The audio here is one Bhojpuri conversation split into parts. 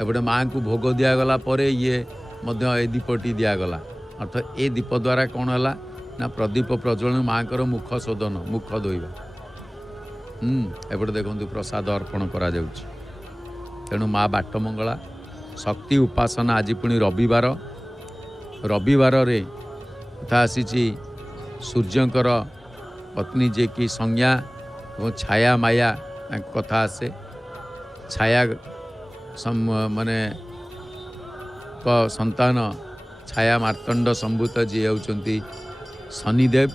एपटे माँ को भोग दिगला ये ए दीपटी दिगला अर्थात ए दीप द्वारा कौन है ना प्रदीप प्रज्वलन माँ को मुख शोधन मुख धोइबा एपटे देखो प्रसाद अर्पण करा जाउछि। तेणु माँ बाटमंगला शक्ति उपासना आज पुणी रविवार रविवार रे कथा आसी सूर्यंकर पत्नी जे कि संज्ञा और छाया माया कथा आसे छाया माने संतान छाया मार्तंड संभूत जी होउचंती शनिदेव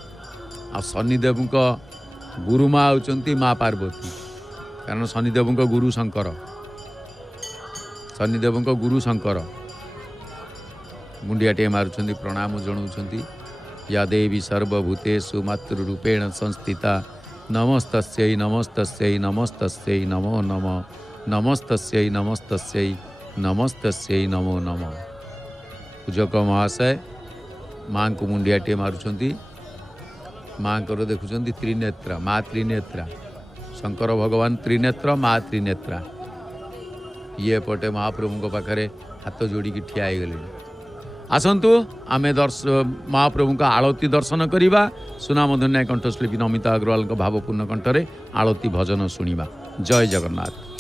आ शनिदेव को गुरुमा होउचंती माँ पार्वती कारण शनिदेव को गुरु शंकर शनिदेव को गुरु शंकर मुंडियाटे मारुचंती प्रणाम जणाउचंती या देवी सर्वभूतेषु मातृरूपेण संस्थिता नमस्तस्यै नमस्तस्यै नमस्तस्यै नमो नमः नमस्तस्यै नमस्तस्यै नमस्तस्यै नमो नमः। पूजक महाशय माँ को मुंडियाटे मारुचंती माँ को देखुचंती त्रिनेत्रा माँ त्रिनेत्रा शंकर भगवान त्रिनेत्र माँ त्रिनेत्रा ये पटे महाप्रभु पाखे हाथ जोड़ी ठिया गले। आसतु आमे महाप्रभु का आलती दर्शन करवा सुनामधन्या कंठशिल्पी नमिता अग्रवाल भावपूर्ण कंठरे आलती भजन शुणा। जय जगन्नाथ।